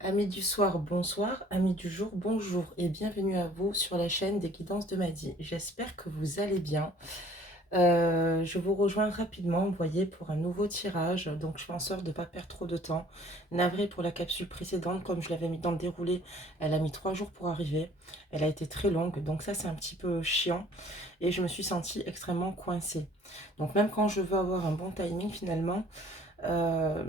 Amis du soir, bonsoir. Amis du jour, bonjour. Et bienvenue à vous sur la chaîne des guidances de Maddy. J'espère que vous allez bien. Je vous rejoins rapidement, vous voyez, pour un nouveau tirage. Donc, je fais en sorte de ne pas perdre trop de temps. Navré pour la capsule précédente, comme je l'avais mis dans le déroulé, elle a mis 3 jours pour arriver. Elle a été très longue, donc ça, c'est un petit peu chiant. Et je me suis sentie extrêmement coincée. Donc, même quand je veux avoir un bon timing, finalement,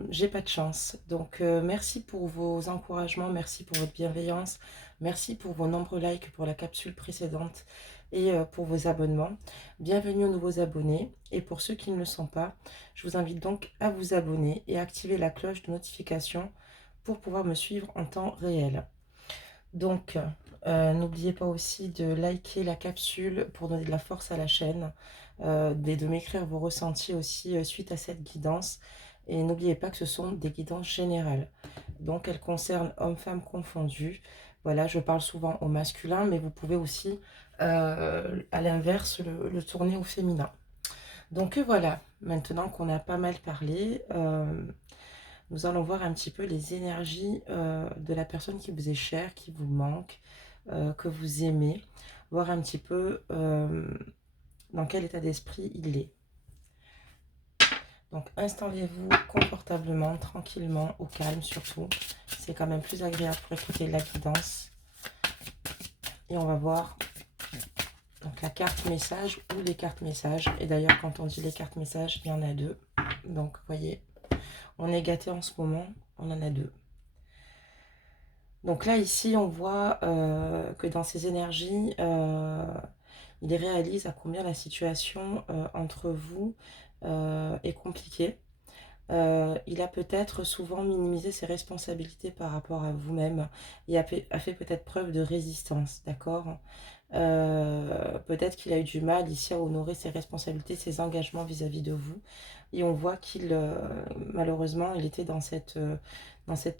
j'ai pas de chance. Donc merci pour vos encouragements, merci pour votre bienveillance, merci pour vos nombreux likes pour la capsule précédente et pour vos abonnements. Bienvenue aux nouveaux abonnés, et pour ceux qui ne le sont pas, je vous invite donc à vous abonner et à activer la cloche de notification pour pouvoir me suivre en temps réel. Donc n'oubliez pas aussi de liker la capsule pour donner de la force à la chaîne, et de m'écrire vos ressentis aussi suite à cette guidance. Et n'oubliez pas que ce sont des guidances générales. Donc elles concernent hommes-femmes confondus. Voilà, je parle souvent au masculin, mais vous pouvez aussi, à l'inverse, le tourner au féminin. Donc voilà, maintenant qu'on a pas mal parlé, nous allons voir un petit peu les énergies de la personne qui vous est chère, qui vous manque, que vous aimez. Voir un petit peu dans quel état d'esprit il est. Donc installez-vous confortablement, tranquillement, au calme surtout. C'est quand même plus agréable pour écouter la guidance. Et on va voir donc la carte message ou les cartes messages. Et d'ailleurs, quand on dit les cartes messages, il y en a deux. Donc vous voyez, on est gâté en ce moment, on en a deux. Donc là, ici, on voit que dans ces énergies, il réalise à combien la situation entre vous est compliquée. Il a peut-être souvent minimisé ses responsabilités par rapport à vous-même et a fait peut-être preuve de résistance, d'accord. Peut-être qu'il a eu du mal ici à honorer ses responsabilités, ses engagements vis-à-vis de vous. Et on voit qu'il, malheureusement, il était dans cette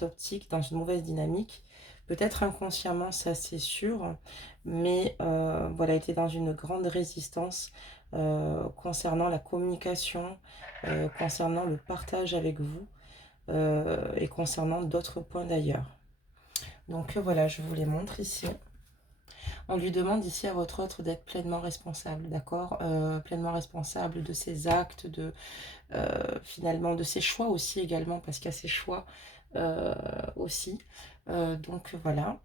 optique, dans une mauvaise dynamique. Peut-être inconsciemment, ça c'est sûr, mais voilà, il était dans une grande résistance concernant la communication, concernant le partage avec vous et concernant d'autres points d'ailleurs. Donc voilà, je vous les montre ici. On lui demande ici à votre autre d'être pleinement responsable, d'accord, pleinement responsable de ses actes, finalement de ses choix aussi également, parce qu'il y a ses choix aussi. Donc voilà.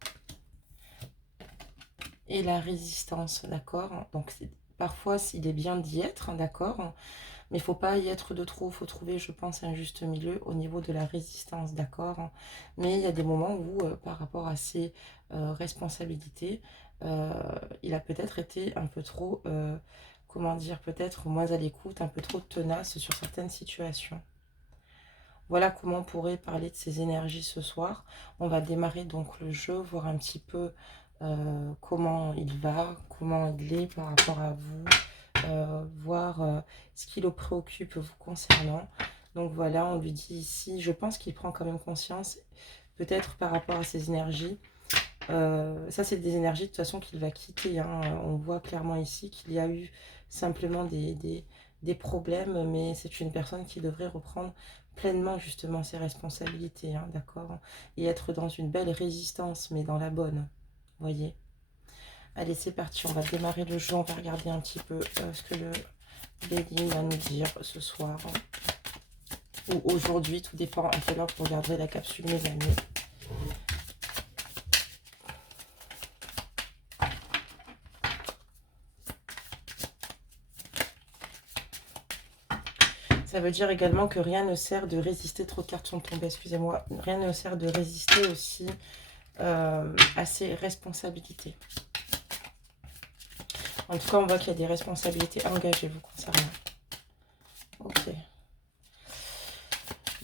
Et la résistance, d'accord. Donc parfois, il est bien d'y être, d'accord, mais il ne faut pas y être de trop. Il faut trouver, je pense, un juste milieu au niveau de la résistance, d'accord. Mais il y a des moments où, par rapport à ses responsabilités, il a peut-être été un peu trop, comment dire, peut-être moins à l'écoute, un peu trop tenace sur certaines situations. Voilà comment on pourrait parler de ces énergies ce soir. On va démarrer donc le jeu, voir un petit peu comment il va, comment il est par rapport à vous, voir ce qui le préoccupe vous concernant. Donc voilà, on lui dit ici, je pense qu'il prend quand même conscience, peut-être par rapport à ces énergies. Ça, c'est des énergies de toute façon qu'il va quitter, hein. On voit clairement ici qu'il y a eu simplement des problèmes, mais c'est une personne qui devrait reprendre pleinement justement ses responsabilités, hein, d'accord, et être dans une belle résistance, mais dans la bonne, vous voyez. Allez, c'est parti, on va démarrer le jeu, on va regarder un petit peu ce que le Bélier va nous dire ce soir, ou aujourd'hui, tout dépend à quelle heure vous regarderez la capsule, mes amis. Ça veut dire également que rien ne sert de résister, trop de cartes sont tombées, excusez-moi, rien ne sert de résister aussi à ses responsabilités. En tout cas, on voit qu'il y a des responsabilités engagées vous concernant. Ok.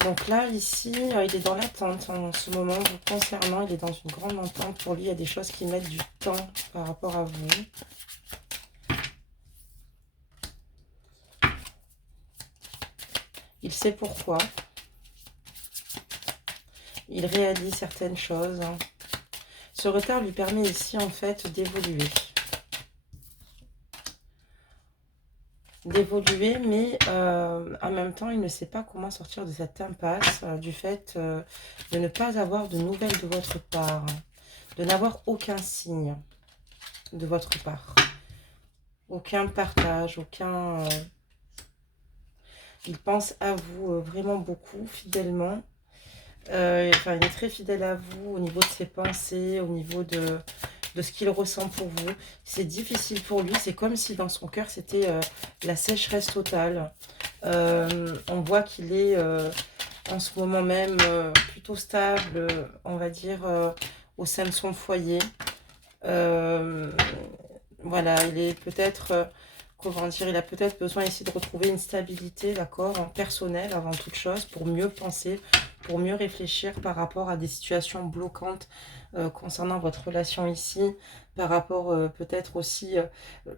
Donc là, ici, il est dans l'attente en ce moment vous concernant. Il est dans une grande entente. Pour lui, il y a des choses qui mettent du temps par rapport à vous. Il sait pourquoi. Il réalise certaines choses. Ce retard lui permet ici, en fait, d'évoluer. d'évoluer, mais en même temps, il ne sait pas comment sortir de cette impasse du fait de ne pas avoir de nouvelles de votre part, de n'avoir aucun signe de votre part, aucun partage, aucun... il pense à vous vraiment beaucoup, fidèlement. Enfin, il est très fidèle à vous au niveau de ses pensées, au niveau de ce qu'il ressent pour vous. C'est difficile pour lui, c'est comme si dans son cœur, c'était la sécheresse totale. On voit qu'il est en ce moment même plutôt stable, on va dire, au sein de son foyer. Euh, voilà, il est peut-être, comment dire, il a peut-être besoin ici de retrouver une stabilité, d'accord, en personnel avant toute chose, pour mieux penser, pour mieux réfléchir par rapport à des situations bloquantes concernant votre relation ici, par rapport peut-être aussi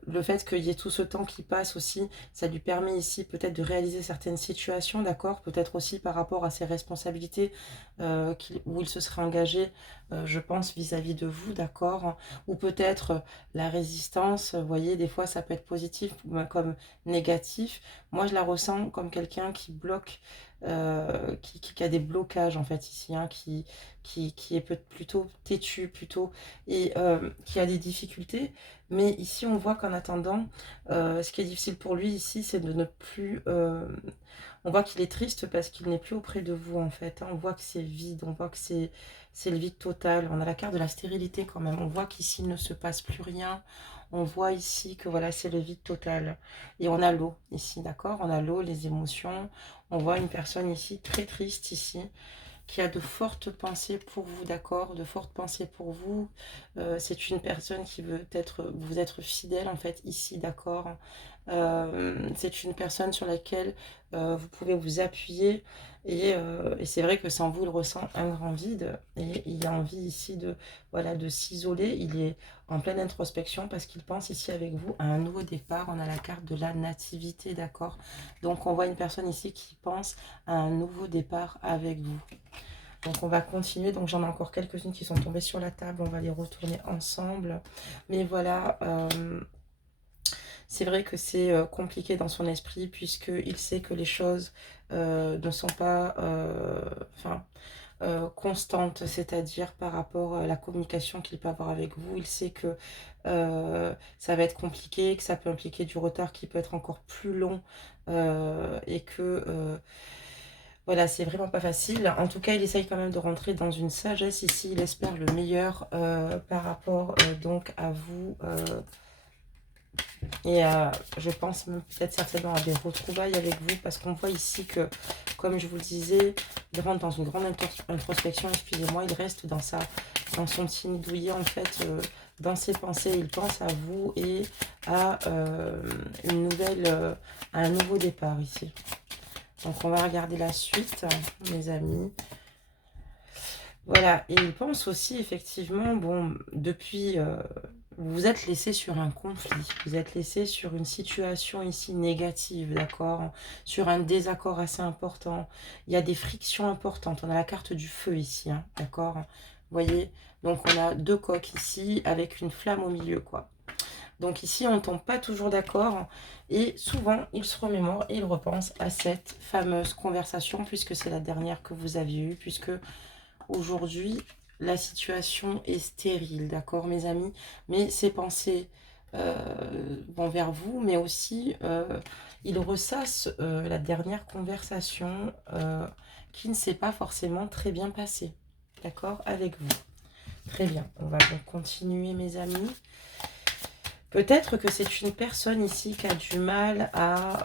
le fait qu'il y ait tout ce temps qui passe aussi, ça lui permet ici peut-être de réaliser certaines situations, d'accord, peut-être aussi par rapport à ses responsabilités où il se serait engagé, je pense, vis-à-vis de vous, d'accord, ou peut-être la résistance, vous voyez, des fois ça peut être positif comme négatif. Moi je la ressens comme quelqu'un qui bloque, qui a des blocages en fait ici, hein, qui est plutôt têtu, plutôt, et qui a des difficultés. Mais ici on voit qu'en attendant, ce qui est difficile pour lui ici, c'est de ne plus... on voit qu'il est triste parce qu'il n'est plus auprès de vous en fait, hein. On voit que c'est vide, on voit que c'est le vide total. On a la carte de la stérilité quand même. On voit qu'ici, il ne se passe plus rien. On voit ici que voilà, c'est le vide total. Et on a l'eau ici, d'accord? On a l'eau, les émotions. On voit une personne ici, très triste ici, qui a de fortes pensées pour vous, d'accord? De fortes pensées pour vous. C'est une personne qui veut vous être fidèle, en fait, ici, d'accord? C'est une personne sur laquelle vous pouvez vous appuyer. Et c'est vrai que sans vous, il ressent un grand vide. Et il a envie ici de, voilà, de s'isoler. Il est en pleine introspection parce qu'il pense ici avec vous à un nouveau départ. On a la carte de la nativité, d'accord? Donc on voit une personne ici qui pense à un nouveau départ avec vous. Donc on va continuer, donc j'en ai encore quelques-unes qui sont tombées sur la table, on va les retourner ensemble. Mais voilà, c'est vrai que c'est compliqué dans son esprit puisqu'il sait que les choses ne sont pas constantes, c'est-à-dire par rapport à la communication qu'il peut avoir avec vous. Il sait que ça va être compliqué, que ça peut impliquer du retard qui peut être encore plus long et que... voilà, c'est vraiment pas facile. En tout cas, il essaye quand même de rentrer dans une sagesse ici. Il espère le meilleur par rapport donc à vous. Et je pense même peut-être certainement à des retrouvailles avec vous. Parce qu'on voit ici que, comme je vous le disais, il rentre dans une grande introspection. Excusez-moi, il reste dans son petit nid douillet en fait. Dans ses pensées, il pense à vous et à à un nouveau départ ici. Donc on va regarder la suite, mes amis. Voilà, et il pense aussi effectivement, bon, depuis, vous vous êtes laissé sur un conflit, vous êtes laissé sur une situation ici négative, d'accord, sur un désaccord assez important, il y a des frictions importantes, on a la carte du feu ici, hein, d'accord, vous voyez, donc on a deux coques ici avec une flamme au milieu, quoi. Donc ici, on ne tombe pas toujours d'accord et souvent, il se remémore et il repense à cette fameuse conversation puisque c'est la dernière que vous aviez eue, puisque aujourd'hui, la situation est stérile, d'accord, mes amis? Mais ses pensées vont vers vous, mais aussi, il ressasse la dernière conversation qui ne s'est pas forcément très bien passée, d'accord, avec vous. Très bien, on va donc continuer, mes amis. Peut-être que c'est une personne ici qui a du mal à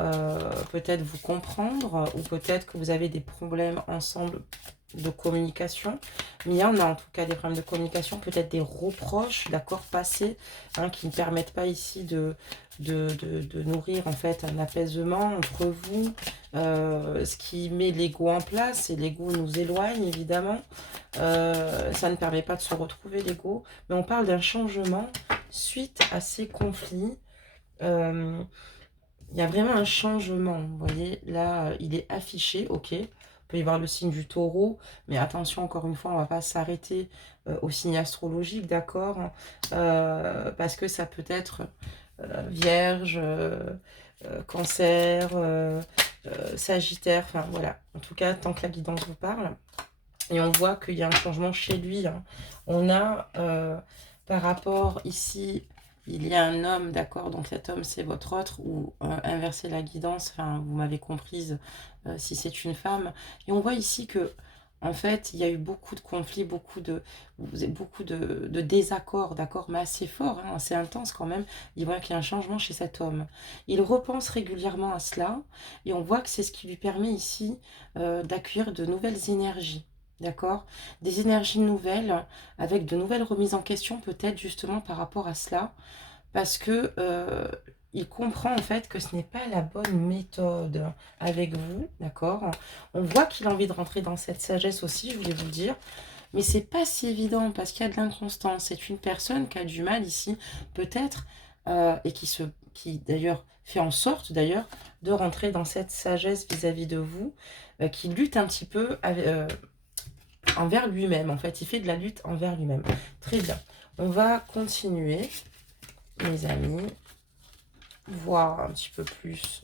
peut-être vous comprendre ou peut-être que vous avez des problèmes ensemble de communication. Mais il y en a en tout cas des problèmes de communication, peut-être des reproches, d'accord, passés, hein, qui ne permettent pas ici de nourrir en fait un apaisement entre vous. Ce qui met l'ego en place, et l'ego nous éloigne évidemment. Ça ne permet pas de se retrouver l'ego, mais on parle d'un changement suite à ces conflits. Il y a vraiment un changement, vous voyez, là, il est affiché, ok. Il peut y avoir le signe du taureau, mais attention, encore une fois, on ne va pas s'arrêter au signe astrologique, d'accord, parce que ça peut être Vierge, Cancer, Sagittaire, enfin voilà. En tout cas, tant que la guidance vous parle. Et on voit qu'il y a un changement chez lui. Hein. On a, par rapport ici, il y a un homme, d'accord? Donc cet homme, c'est votre autre, ou inverser la guidance, enfin, vous m'avez comprise, si c'est une femme. Et on voit ici que, en fait, il y a eu beaucoup de conflits, beaucoup de désaccords, d'accord? Mais assez forts, hein, assez intenses quand même. Il voit qu'il y a un changement chez cet homme. Il repense régulièrement à cela, et on voit que c'est ce qui lui permet ici d'accueillir de nouvelles énergies. D'accord? Des énergies nouvelles, avec de nouvelles remises en question, peut-être justement par rapport à cela, parce que il comprend en fait que ce n'est pas la bonne méthode avec vous, d'accord? On voit qu'il a envie de rentrer dans cette sagesse aussi, je voulais vous le dire, mais c'est pas si évident parce qu'il y a de l'inconstance. C'est une personne qui a du mal ici, peut-être, et qui d'ailleurs fait en sorte d'ailleurs de rentrer dans cette sagesse vis-à-vis de vous, qui lutte un petit peu avec, envers lui-même. En fait, il fait de la lutte envers lui-même. Très bien. On va continuer, mes amis, voir un petit peu plus,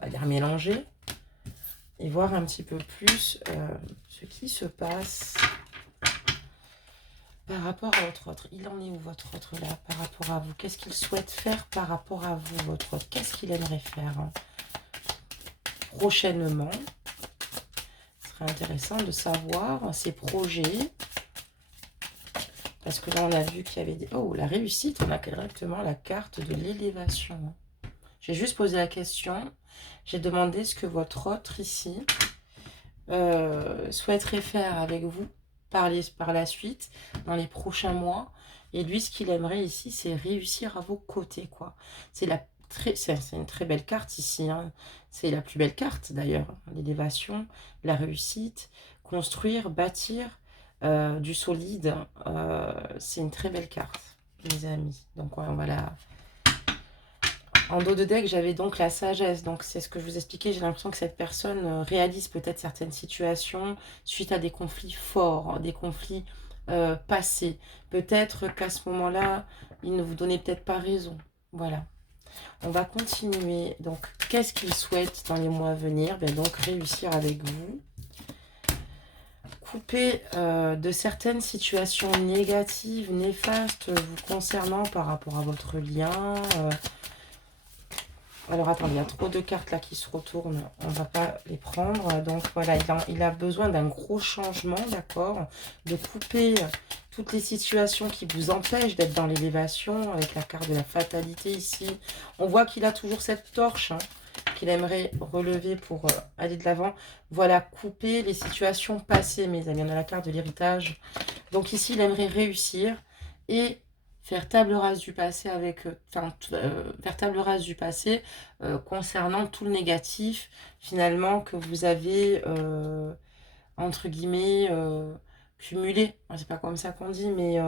on va dire mélanger, et voir un petit peu plus ce qui se passe par rapport à votre autre. Il en est où votre autre là, par rapport à vous? Qu'est-ce qu'il souhaite faire par rapport à vous, votre autre? Qu'est-ce qu'il aimerait faire prochainement? Ce serait intéressant de savoir ses projets. Parce que là, on a vu qu'il y avait des... Oh, la réussite, on a directement la carte de l'élévation. J'ai juste posé la question. J'ai demandé ce que votre autre ici souhaiterait faire avec vous par la suite, dans les prochains mois. Et lui, ce qu'il aimerait ici, c'est réussir à vos côtés, quoi. C'est une très belle carte ici. Hein. C'est la plus belle carte, d'ailleurs. L'élévation, la réussite, construire, bâtir. Du solide, c'est une très belle carte, les amis. Donc on va la... En dos de deck, j'avais donc la sagesse. Donc c'est ce que je vous expliquais. J'ai l'impression que cette personne réalise peut-être certaines situations suite à des conflits forts, hein, des conflits passés. Peut-être qu'à ce moment-là, il ne vous donnait peut-être pas raison. Voilà. On va continuer. Donc, qu'est-ce qu'il souhaite dans les mois à venir? Ben, donc, réussir avec vous. Couper de certaines situations négatives, néfastes vous concernant par rapport à votre lien. Alors attendez, il y a trop de cartes là qui se retournent, on ne va pas les prendre. Donc voilà, il a besoin d'un gros changement, d'accord? De couper toutes les situations qui vous empêchent d'être dans l'élévation, avec la carte de la fatalité ici. On voit qu'il a toujours cette torche, hein, qu'il aimerait relever pour aller de l'avant. Voilà, couper les situations passées, mes amis. On a la carte de l'héritage. Donc ici, il aimerait réussir et faire table rase du passé avec, faire table rase du passé concernant tout le négatif finalement que vous avez entre guillemets cumulé. C'est pas comme ça qu'on dit, mais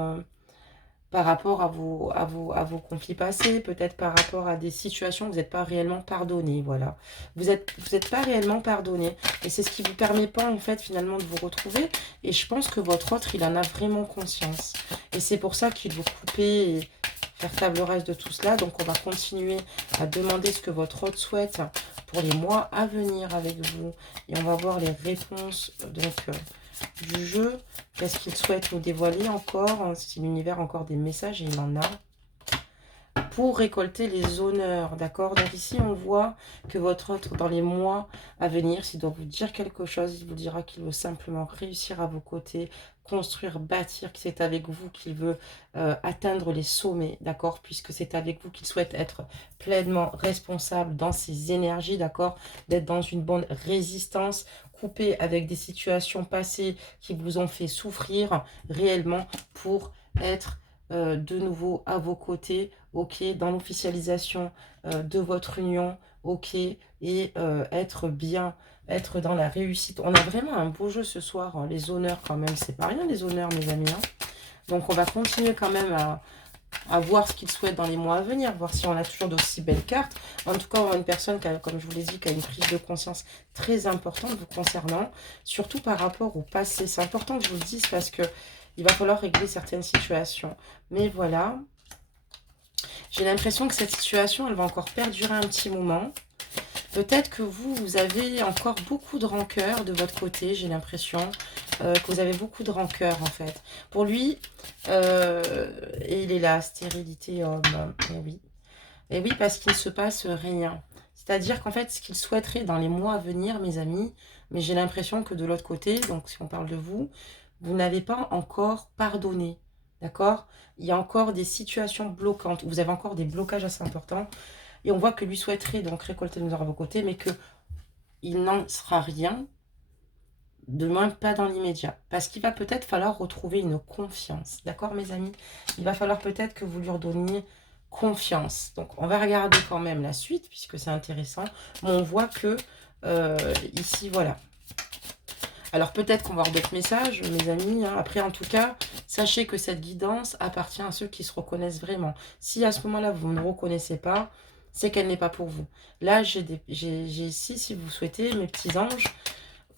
par rapport à vos conflits passés, peut-être par rapport à des situations que vous n'êtes pas réellement pardonné, voilà. Vous êtes pas réellement pardonné, et c'est ce qui vous permet pas, en fait, finalement, de vous retrouver, et je pense que votre autre, il en a vraiment conscience, et c'est pour ça qu'il veut couper et faire table rase de tout cela, donc on va continuer à demander ce que votre autre souhaite pour les mois à venir avec vous, et on va voir les réponses, donc... du jeu, qu'est-ce qu'il souhaite nous dévoiler encore, si l'univers a encore des messages, et il en a, pour récolter les honneurs, d'accord? Donc ici, on voit que votre autre, dans les mois à venir, s'il doit vous dire quelque chose, il vous dira qu'il veut simplement réussir à vos côtés, construire, bâtir, que c'est avec vous qu'il veut atteindre les sommets, d'accord? Puisque c'est avec vous qu'il souhaite être pleinement responsable dans ses énergies, d'accord? D'être dans une bonne résistance, couper avec des situations passées qui vous ont fait souffrir réellement pour être de nouveau à vos côtés, ok, dans l'officialisation de votre union, ok, et être bien, être dans la réussite. On a vraiment un beau jeu ce soir, hein, les honneurs quand même, c'est pas rien les honneurs mes amis, hein. Donc on va continuer quand même à voir ce qu'il souhaite dans les mois à venir, voir si on a toujours d'aussi belles cartes. En tout cas, on a une personne, qui a, comme je vous l'ai dit, qui a une prise de conscience très importante vous concernant, surtout par rapport au passé. C'est important que je vous le dise parce que il va falloir régler certaines situations. Mais voilà. J'ai l'impression que cette situation, elle va encore perdurer un petit moment. Peut-être que vous, vous avez encore beaucoup de rancœur de votre côté, j'ai l'impression. Que vous avez beaucoup de rancœur, en fait. Pour lui, et il est là, stérilité homme. Et oui. Et oui, parce qu'il ne se passe rien. C'est-à-dire qu'en fait, ce qu'il souhaiterait dans les mois à venir, mes amis, mais j'ai l'impression que de l'autre côté, donc si on parle de vous, vous n'avez pas encore pardonné. D'accord? Il y a encore des situations bloquantes. Vous avez encore des blocages assez importants. Et on voit que lui souhaiterait donc récolter le nord à vos côtés, mais qu'il n'en sera rien, de moins pas dans l'immédiat. Parce qu'il va peut-être falloir retrouver une confiance. D'accord, mes amis? Il va falloir peut-être que vous lui redonniez confiance. Donc, on va regarder quand même la suite, puisque c'est intéressant. Mais on voit que, ici, voilà. Alors, peut-être qu'on va avoir d'autres messages, mes amis. Hein. Après, en tout cas, sachez que cette guidance appartient à ceux qui se reconnaissent vraiment. Si à ce moment-là, vous ne reconnaissez pas, c'est qu'elle n'est pas pour vous. Là, j'ai ici, si vous souhaitez, mes petits anges,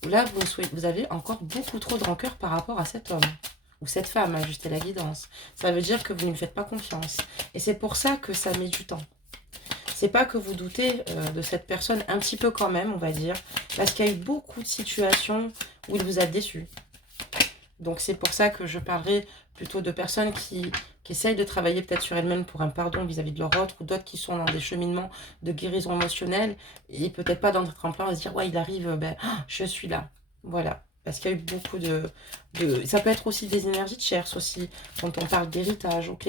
là, vous avez encore beaucoup trop de rancœur par rapport à cet homme. Ou cette femme, ajustez la guidance. Ça veut dire que vous ne lui faites pas confiance. Et c'est pour ça que ça met du temps. C'est pas que vous doutez de cette personne, un petit peu quand même, on va dire. Parce qu'il y a eu beaucoup de situations où il vous a déçu. Donc c'est pour ça que je parlerai plutôt de personnes qui essayent de travailler peut-être sur elles-mêmes pour un pardon vis-à-vis de leur autre, ou d'autres qui sont dans des cheminements de guérison émotionnelle, et peut-être pas dans notre tremplin à se dire, ouais, il arrive, ben, je suis là. Voilà. Parce qu'il y a eu beaucoup de... Ça peut être aussi des énergies de Cherche aussi, quand on parle d'héritage, ok?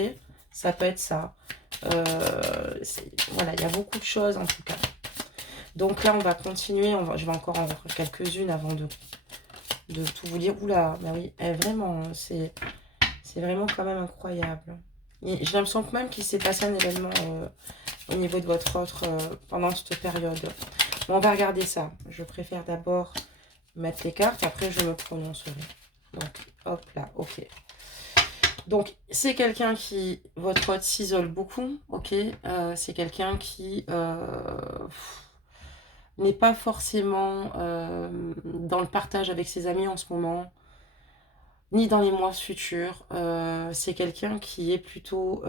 Ça peut être ça. Voilà, il y a beaucoup de choses en tout cas. Donc là, on va continuer, je vais encore en voir quelques-unes avant de tout vous lire. Oula, bah oui, vraiment, c'est vraiment quand même incroyable. J'ai l'impression que même qu'il s'est passé un événement au niveau de votre autre pendant cette période. Bon, on va regarder ça. Je préfère d'abord mettre les cartes, après je me prononcerai. Donc, hop là, ok. Donc, c'est quelqu'un qui, votre autre s'isole beaucoup, ok. C'est quelqu'un qui n'est pas forcément dans le partage avec ses amis en ce moment, ni dans les mois futurs. C'est quelqu'un qui est plutôt...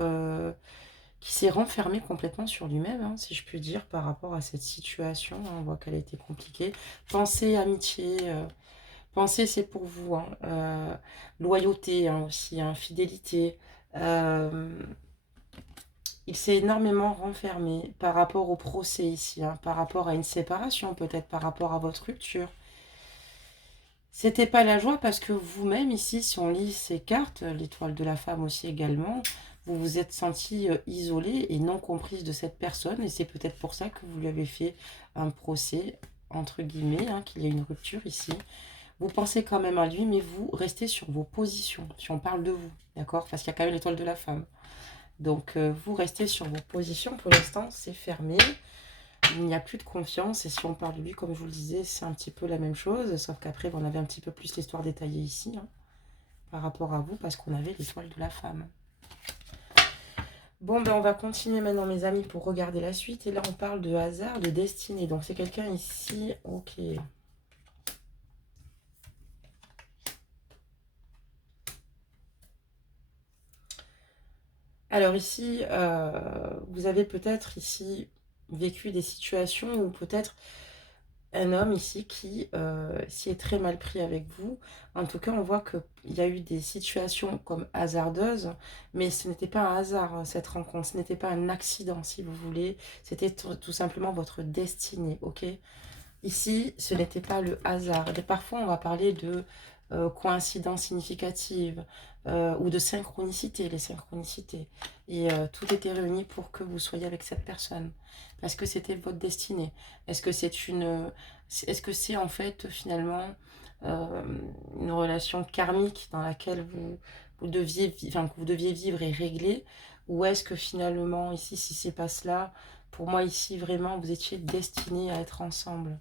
qui s'est renfermé complètement sur lui-même, hein, si je puis dire, par rapport à cette situation. Hein. On voit qu'elle a été compliquée. Pensez amitié, pensez c'est pour vous. Hein, loyauté hein, aussi, hein, fidélité. Il s'est énormément renfermé par rapport au procès ici, hein, par rapport à une séparation, peut-être par rapport à votre rupture. C'était pas la joie parce que vous-même ici, si on lit ces cartes, l'étoile de la femme aussi également, vous vous êtes senti isolée et non comprise de cette personne. Et c'est peut-être pour ça que vous lui avez fait un procès, entre guillemets, hein, qu'il y a une rupture ici. Vous pensez quand même à lui, mais vous restez sur vos positions, si on parle de vous, d'accord? Parce qu'il y a quand même l'étoile de la femme. Donc, vous restez sur vos positions. Pour l'instant, c'est fermé. Il n'y a plus de confiance. Et si on parle de lui, comme je vous le disais, c'est un petit peu la même chose. Sauf qu'après, on avait un petit peu plus l'histoire détaillée ici, hein, par rapport à vous, parce qu'on avait l'étoile de la femme. Bon, ben on va continuer maintenant, mes amis, pour regarder la suite. Et là, on parle de hasard, de destinée. Donc, c'est quelqu'un ici, ok. Alors ici, vous avez peut-être ici vécu des situations où peut-être un homme ici qui s'y est très mal pris avec vous. En tout cas, on voit qu'il y a eu des situations comme hasardeuses, mais ce n'était pas un hasard, cette rencontre. Ce n'était pas un accident, si vous voulez. C'était tout simplement votre destinée, ok? Ici, ce n'était pas le hasard. Et parfois, on va parler de coïncidence significative ou de synchronicité, les synchronicités. Et tout était réuni pour que vous soyez avec cette personne. Parce que c'était votre destinée. Est-ce que c'est est-ce que c'est en fait finalement euh, une relation karmique dans laquelle vous deviez, enfin, que vous deviez vivre et régler? Ou est-ce que finalement, ici, si c'est pas cela, pour moi, ici, vraiment, vous étiez destinés à être ensemble?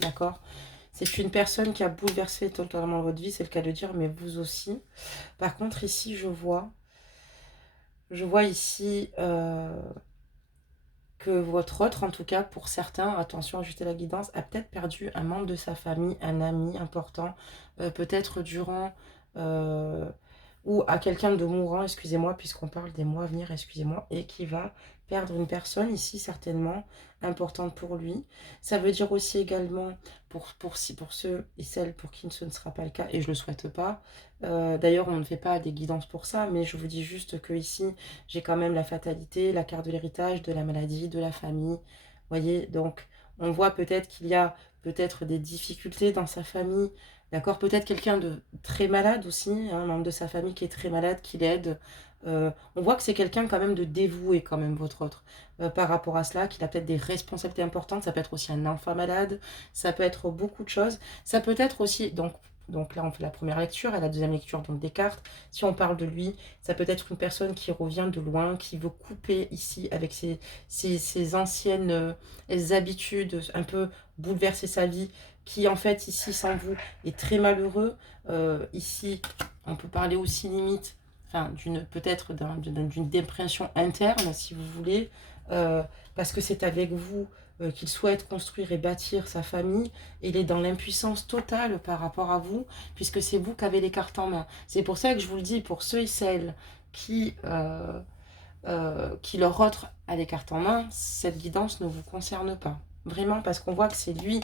D'accord? C'est une personne qui a bouleversé totalement votre vie, c'est le cas de dire, mais vous aussi. Par contre, ici, je vois ici que votre autre, en tout cas, pour certains, attention, ajustez la guidance, a peut-être perdu un membre de sa famille, un ami important, peut-être durant ou à quelqu'un de mourant, excusez-moi, puisqu'on parle des mois à venir, excusez-moi, et qui va perdre une personne ici, certainement, importante pour lui. Ça veut dire aussi également, pour ceux et celles pour qui ce ne sera pas le cas, et je ne le souhaite pas, d'ailleurs, on ne fait pas des guidances pour ça, mais je vous dis juste que ici, j'ai quand même la fatalité, la carte de l'héritage, de la maladie, de la famille, voyez, donc on voit peut-être qu'il y a peut-être des difficultés dans sa famille, d'accord, peut-être quelqu'un de très malade aussi, hein, un membre de sa famille qui est très malade, qui l'aide. On voit que c'est quelqu'un quand même de dévoué quand même, votre autre, par rapport à cela, qu'il a peut-être des responsabilités importantes, ça peut être aussi un enfant malade, ça peut être beaucoup de choses, ça peut être aussi, donc là on fait la première lecture, et la deuxième lecture donc des cartes, si on parle de lui, ça peut être une personne qui revient de loin, qui veut couper ici avec ses anciennes habitudes, un peu bouleverser sa vie, qui en fait ici sans vous est très malheureux. Ici on peut parler aussi limite, enfin peut-être d'une dépression interne si vous voulez, euh, parce que c'est avec vous qu'il souhaite construire et bâtir sa famille, et il est dans l'impuissance totale par rapport à vous, puisque c'est vous qui avez les cartes en main. C'est pour ça que je vous le dis, pour ceux et celles qui leur autre a les cartes en main, cette guidance ne vous concerne pas. Vraiment, parce qu'on voit que c'est lui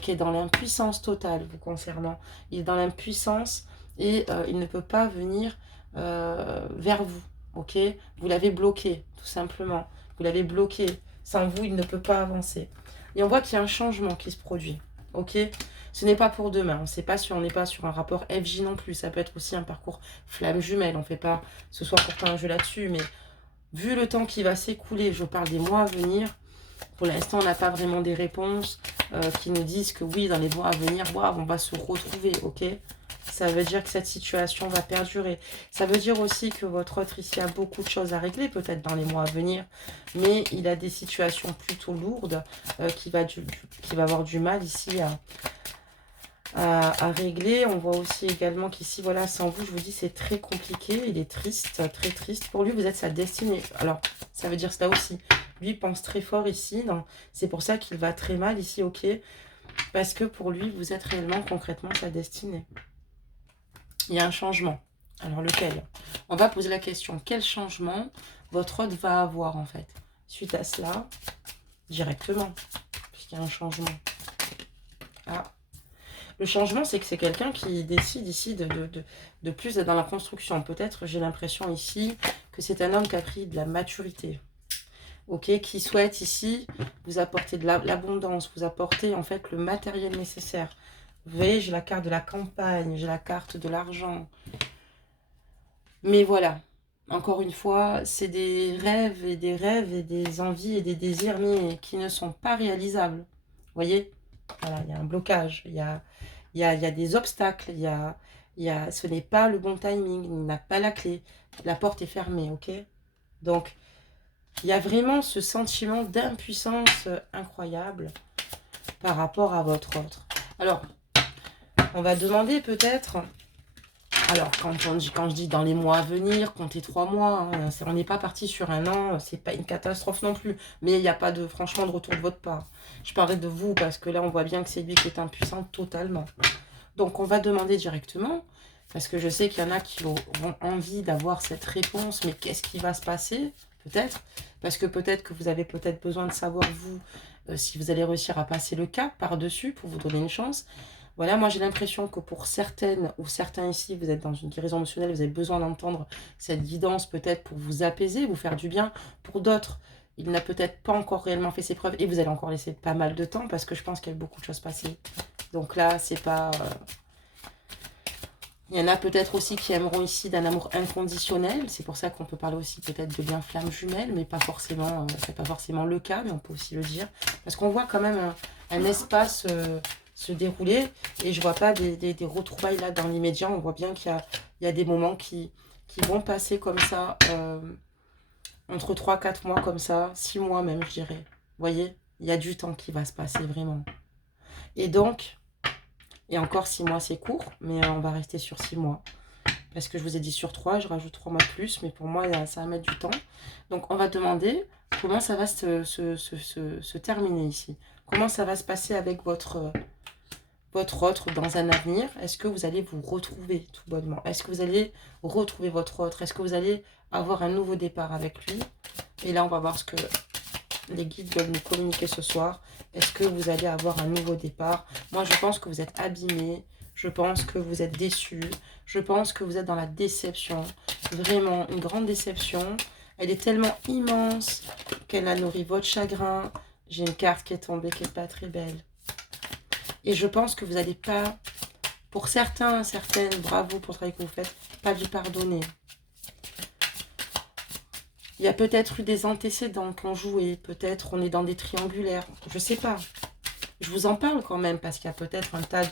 qui est dans l'impuissance totale vous concernant. Il est dans l'impuissance et il ne peut pas venir vers vous. Ok? Vous l'avez bloqué, tout simplement. Vous l'avez bloqué. Sans vous, il ne peut pas avancer. Et on voit qu'il y a un changement qui se produit. Ok? Ce n'est pas pour demain. On n'est pas sur un rapport FJ non plus. Ça peut être aussi un parcours flamme jumelle. On ne fait pas ce soir pourtant un jeu là-dessus. Mais vu le temps qui va s'écouler, je parle des mois à venir, pour l'instant, on n'a pas vraiment des réponses qui nous disent que oui, dans les mois à venir, waouh, on va se retrouver, ok? Ça veut dire que cette situation va perdurer. Ça veut dire aussi que votre autre ici a beaucoup de choses à régler, peut-être dans les mois à venir, mais il a des situations plutôt lourdes qui va avoir du mal ici à régler. On voit aussi également qu'ici, voilà, sans vous, je vous dis, c'est très compliqué. Il est triste, très triste. Pour lui, vous êtes sa destinée. Alors, ça veut dire cela aussi. Lui pense très fort ici. C'est pour ça qu'il va très mal ici, ok? Parce que pour lui, vous êtes réellement, concrètement, sa destinée. Il y a un changement. Alors, lequel? On va poser la question. Quel changement votre hôte va avoir, en fait? Suite à cela, directement, puisqu'il y a un changement. Ah, le changement, c'est que c'est quelqu'un qui décide ici de plus être dans la construction. Peut-être, j'ai l'impression ici, que c'est un homme qui a pris de la maturité. Ok, qui souhaite ici vous apporter de l'abondance, vous apporter en fait le matériel nécessaire. Vous voyez, j'ai la carte de la campagne, j'ai la carte de l'argent. Mais voilà, encore une fois, c'est des rêves et des envies et des désirs, mais qui ne sont pas réalisables. Vous voyez, voilà, il y a un blocage, il y a des obstacles, ce n'est pas le bon timing, il n'a pas la clé, la porte est fermée, ok? Donc, il y a vraiment ce sentiment d'impuissance incroyable par rapport à votre autre. Alors, on va demander peut-être... Alors, quand je dis dans les mois à venir, comptez 3 mois, hein, on n'est pas parti sur un an, c'est pas une catastrophe non plus, mais il n'y a pas de franchement de retour de votre part. Je parlais de vous parce que là, on voit bien que c'est lui qui est impuissant totalement. Donc, on va demander directement, parce que je sais qu'il y en a qui auront envie d'avoir cette réponse, mais qu'est-ce qui va se passer? Peut-être, parce que peut-être que vous avez peut-être besoin de savoir, vous, si vous allez réussir à passer le cap par-dessus pour vous donner une chance. Voilà, moi j'ai l'impression que pour certaines ou certains ici, vous êtes dans une guérison émotionnelle, vous avez besoin d'entendre cette guidance peut-être pour vous apaiser, vous faire du bien. Pour d'autres, il n'a peut-être pas encore réellement fait ses preuves et vous allez encore laisser pas mal de temps parce que je pense qu'il y a beaucoup de choses passées. Donc là, c'est pas... Il y en a peut-être aussi qui aimeront ici d'un amour inconditionnel. C'est pour ça qu'on peut parler aussi peut-être de bien flamme jumelle, mais pas forcément, c'est pas forcément le cas, mais on peut aussi le dire. Parce qu'on voit quand même un espace se dérouler et je vois pas des retrouvailles là dans l'immédiat. On voit bien qu'il y a des moments qui vont passer comme ça, entre 3-4 mois comme ça, 6 mois même, je dirais. Vous voyez, il y a du temps qui va se passer vraiment. Et donc... Et encore 6 mois, c'est court, mais on va rester sur 6 mois. Parce que je vous ai dit sur 3, je rajoute 3 mois de plus, mais pour moi, ça va mettre du temps. Donc, on va demander comment ça va se terminer ici. Comment ça va se passer avec votre votre autre dans un avenir? Est-ce que vous allez vous retrouver tout bonnement? Est-ce que vous allez retrouver votre autre? Est-ce que vous allez avoir un nouveau départ avec lui? Et là, on va voir ce que les guides veulent nous communiquer ce soir. Est-ce que vous allez avoir un nouveau départ? Moi, je pense que vous êtes abîmé. Je pense que vous êtes déçu. Je pense que vous êtes dans la déception. Vraiment, une grande déception. Elle est tellement immense qu'elle a nourri votre chagrin. J'ai une carte qui est tombée qui n'est pas très belle. Et je pense que vous n'allez pas, pour certains, certaines, bravo pour le travail que vous faites, pas lui pardonner. Il y a peut-être eu des antécédents qui ont joué. Peut-être on est dans des triangulaires. Je ne sais pas. Je vous en parle quand même parce qu'il y a peut-être un tas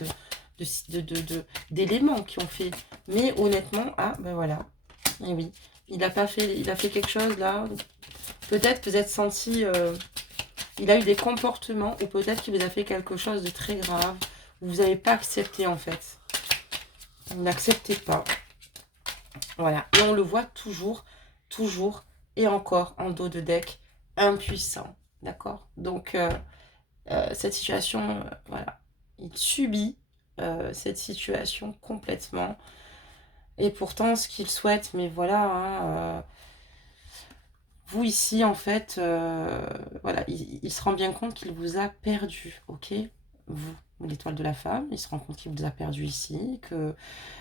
d'éléments qui ont fait. Mais honnêtement, ah ben voilà. Et oui, il a fait quelque chose là. Peut-être que vous êtes senti, il a eu des comportements ou peut-être qu'il vous a fait quelque chose de très grave. Vous n'avez pas accepté en fait. Vous n'acceptez pas. Voilà. Et on le voit toujours, toujours et encore en dos de deck, impuissant. D'accord? Donc, cette situation, voilà. Il subit cette situation complètement. Et pourtant, ce qu'il souhaite, mais voilà, hein, vous ici, en fait, voilà, il se rend bien compte qu'il vous a perdu, ok? Vous, l'étoile de la femme, il se rend compte qu'il vous a perdu ici, que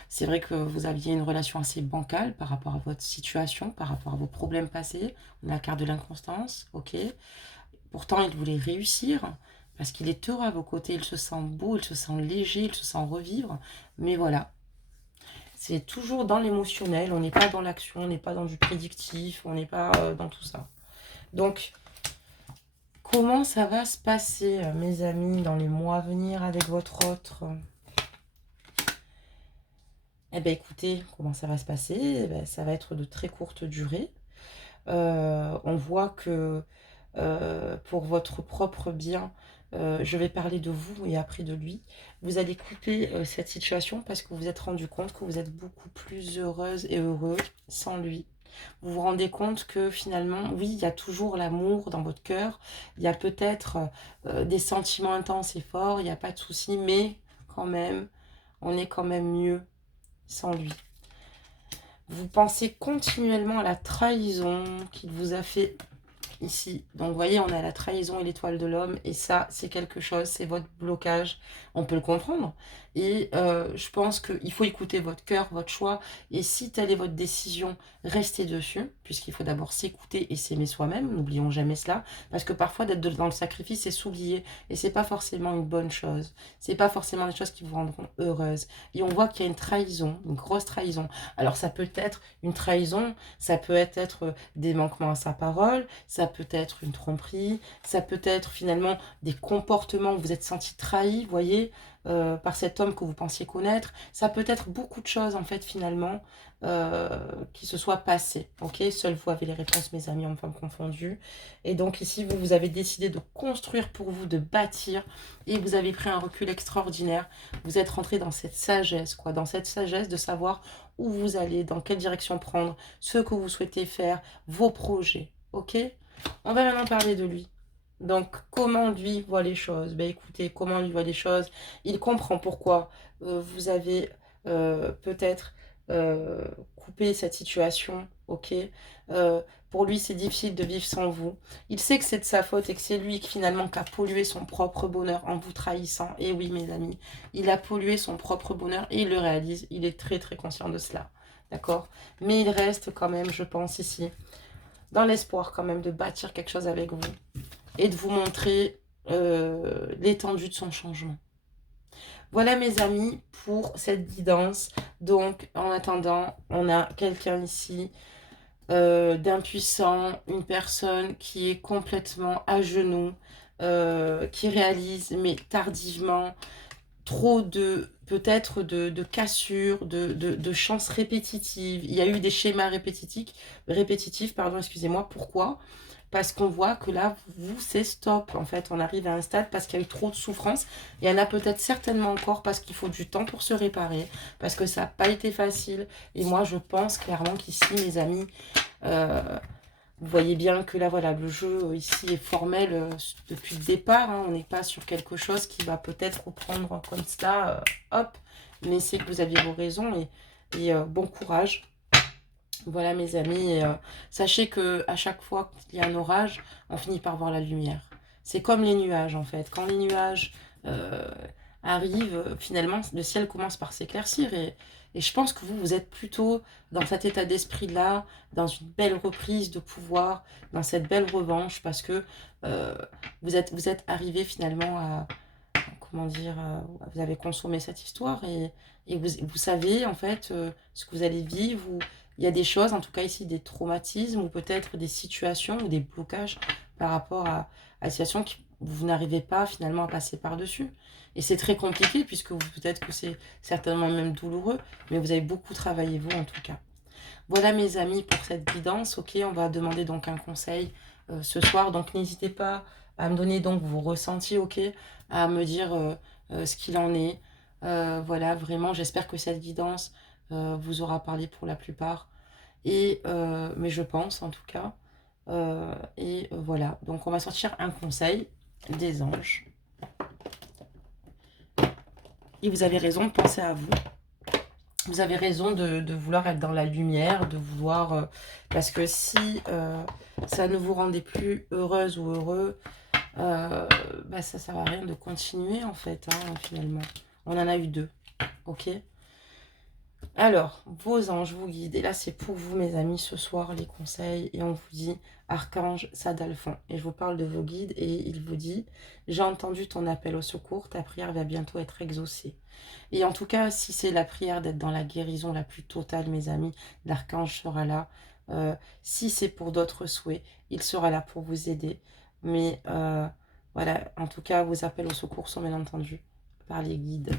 c'est vrai que vous aviez une relation assez bancale par rapport à votre situation, par rapport à vos problèmes passés. On a la carte de l'inconstance, ok? Pourtant, il voulait réussir, parce qu'il est heureux à vos côtés, il se sent beau, il se sent léger, il se sent revivre, mais voilà. C'est toujours dans l'émotionnel, on n'est pas dans l'action, on n'est pas dans du prédictif, on n'est pas dans tout ça. Donc, comment ça va se passer, mes amis, dans les mois à venir avec votre autre? Eh bien, écoutez, comment ça va se passer? Eh ben, ça va être de très courte durée. On voit que pour votre propre bien, je vais parler de vous et après de lui. Vous allez couper cette situation parce que vous vous êtes rendu compte que vous êtes beaucoup plus heureuse et heureux sans lui. Vous vous rendez compte que finalement, oui, il y a toujours l'amour dans votre cœur, il y a peut-être des sentiments intenses et forts, il n'y a pas de souci, mais quand même, on est quand même mieux sans lui. Vous pensez continuellement à la trahison qu'il vous a fait ici. Donc, vous voyez, on a la trahison et l'étoile de l'homme. Et ça, c'est quelque chose, c'est votre blocage. On peut le comprendre. Et je pense qu'il faut écouter votre cœur, votre choix. Et si telle est votre décision, restez dessus. Puisqu'il faut d'abord s'écouter et s'aimer soi-même. N'oublions jamais cela. Parce que parfois, d'être dans le sacrifice, c'est s'oublier. Et c'est pas forcément une bonne chose. C'est pas forcément des choses qui vous rendront heureuse. Et on voit qu'il y a une trahison, une grosse trahison. Alors, ça peut être une trahison. Ça peut être des manquements à sa parole. Ça peut être une tromperie, ça peut être finalement des comportements où vous êtes senti trahi, vous voyez, par cet homme que vous pensiez connaître. Ça peut être beaucoup de choses, en fait, finalement, qui se soient passées. Ok, seuls vous avez les réponses, mes amis, hommes, femmes confondus. Et donc ici, vous avez décidé de construire pour vous, de bâtir, et vous avez pris un recul extraordinaire. Vous êtes rentré dans cette sagesse, quoi, dans cette sagesse de savoir où vous allez, dans quelle direction prendre, ce que vous souhaitez faire, vos projets. Ok? On va maintenant parler de lui. Donc, comment lui voit les choses? Ben, écoutez, comment lui voit les choses? Il comprend pourquoi vous avez peut-être coupé cette situation, ok? Pour lui, c'est difficile de vivre sans vous. Il sait que c'est de sa faute et que c'est lui qui finalement qui a pollué son propre bonheur en vous trahissant. Et oui, mes amis, il a pollué son propre bonheur et il le réalise. Il est très, très conscient de cela. D'accord? Mais il reste quand même, je pense, ici dans l'espoir quand même de bâtir quelque chose avec vous et de vous montrer l'étendue de son changement. Voilà mes amis pour cette guidance. Donc en attendant, on a quelqu'un ici d'impuissant, une personne qui est complètement à genoux, qui réalise mais tardivement trop de peut-être de cassures, de chances répétitives. Il y a eu des schémas répétitifs, pardon, excusez-moi. Pourquoi? Parce qu'on voit que là, vous, c'est stop. En fait, on arrive à un stade parce qu'il y a eu trop de souffrance. Il y en a peut-être certainement encore parce qu'il faut du temps pour se réparer, parce que ça n'a pas été facile. Et moi, je pense clairement qu'ici, mes amis, Vous voyez bien que là, voilà, le jeu ici est formel depuis le départ. Hein. On n'est pas sur quelque chose qui va peut-être reprendre comme cela, hop. Mais c'est que vous aviez vos raisons et bon courage. Voilà mes amis, et, sachez que à chaque fois qu'il y a un orage, on finit par voir la lumière. C'est comme les nuages en fait. Quand les nuages euh, arrivent, finalement, le ciel commence par s'éclaircir. Et je pense que vous, vous êtes plutôt dans cet état d'esprit-là, dans une belle reprise de pouvoir, dans cette belle revanche, parce que euh, vous êtes arrivé finalement à, comment dire, vous avez consommé cette histoire et vous savez en fait ce que vous allez vivre. Ou il y a des choses, en tout cas ici, des traumatismes ou peut-être des situations ou des blocages par rapport à des situations que vous n'arrivez pas finalement à passer par-dessus. Et c'est très compliqué puisque peut-être que c'est certainement même douloureux, mais vous avez beaucoup travaillé vous en tout cas. Voilà mes amis pour cette guidance. Ok, on va demander donc un conseil ce soir. Donc n'hésitez pas à me donner donc vos ressentis, ok, à me dire ce qu'il en est. Voilà, vraiment, j'espère que cette guidance vous aura parlé pour la plupart. Mais je pense en tout cas. Voilà, donc on va sortir un conseil des anges. Et vous avez raison de penser à vous. Vous avez raison de vouloir être dans la lumière, de vouloir... parce que si ça ne vous rendait plus heureuse ou heureux, bah ça ne sert à rien de continuer en fait, hein, finalement. On en a eu deux, ok? Alors, vos anges vous guident. Et là, c'est pour vous, mes amis, ce soir, les conseils. Et on vous dit, Archange Sadalphon. Et je vous parle de vos guides. Et il vous dit, j'ai entendu ton appel au secours. Ta prière va bientôt être exaucée. Et en tout cas, si c'est la prière d'être dans la guérison la plus totale, mes amis, l'archange sera là. Si c'est pour d'autres souhaits, il sera là pour vous aider. Mais voilà, en tout cas, vos appels au secours sont bien entendus par les guides.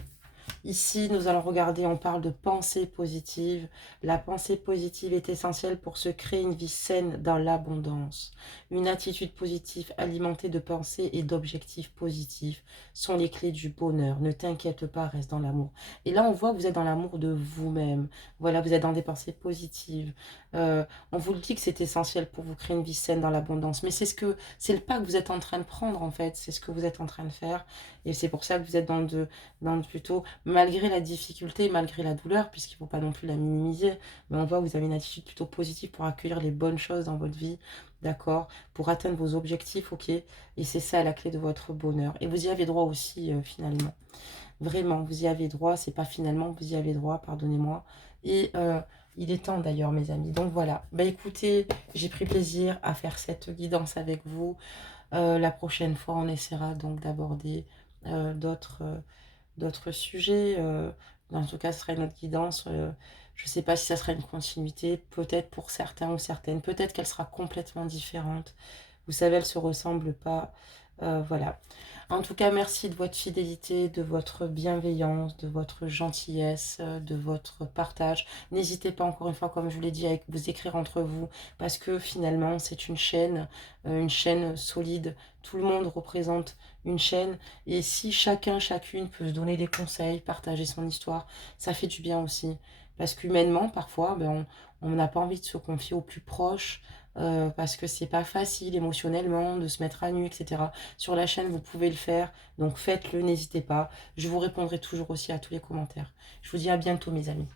Ici, nous allons regarder, on parle de pensée positive. La pensée positive est essentielle pour se créer une vie saine dans l'abondance. Une attitude positive alimentée de pensées et d'objectifs positifs sont les clés du bonheur. Ne t'inquiète pas, reste dans l'amour. Et là, on voit que vous êtes dans l'amour de vous-même. Voilà, vous êtes dans des pensées positives. On vous le dit que c'est essentiel pour vous créer une vie saine dans l'abondance. Mais c'est le pas que vous êtes en train de prendre, en fait. C'est ce que vous êtes en train de faire. Et c'est pour ça que vous êtes dans plutôt, malgré la difficulté, malgré la douleur, puisqu'il ne faut pas non plus la minimiser, mais on voit que vous avez une attitude plutôt positive pour accueillir les bonnes choses dans votre vie, d'accord, pour atteindre vos objectifs, ok, et c'est ça la clé de votre bonheur. Et vous y avez droit aussi, finalement. Vraiment, vous y avez droit, c'est pas finalement, vous y avez droit, pardonnez-moi. Et il est temps d'ailleurs, mes amis. Donc voilà, bah écoutez, j'ai pris plaisir à faire cette guidance avec vous. La prochaine fois, on essaiera donc d'aborder d'autres sujets. En tout cas, ce sera une autre guidance. Je ne sais pas si ça sera une continuité, peut-être pour certains ou certaines, peut-être qu'elle sera complètement différente. Vous savez, elles ne se ressemblent pas. Voilà. En tout cas, merci de votre fidélité, de votre bienveillance, de votre gentillesse, de votre partage. N'hésitez pas, encore une fois, comme je vous l'ai dit, à vous écrire entre vous, parce que finalement, c'est une chaîne solide. Tout le monde représente une chaîne. Et si chacun, chacune peut se donner des conseils, partager son histoire, ça fait du bien aussi. Parce qu'humainement, parfois, ben, on n'a pas envie de se confier aux plus proches, parce que c'est pas facile émotionnellement de se mettre à nu, etc. Sur la chaîne, vous pouvez le faire, donc faites-le, n'hésitez pas. Je vous répondrai toujours aussi à tous les commentaires. Je vous dis à bientôt, mes amis.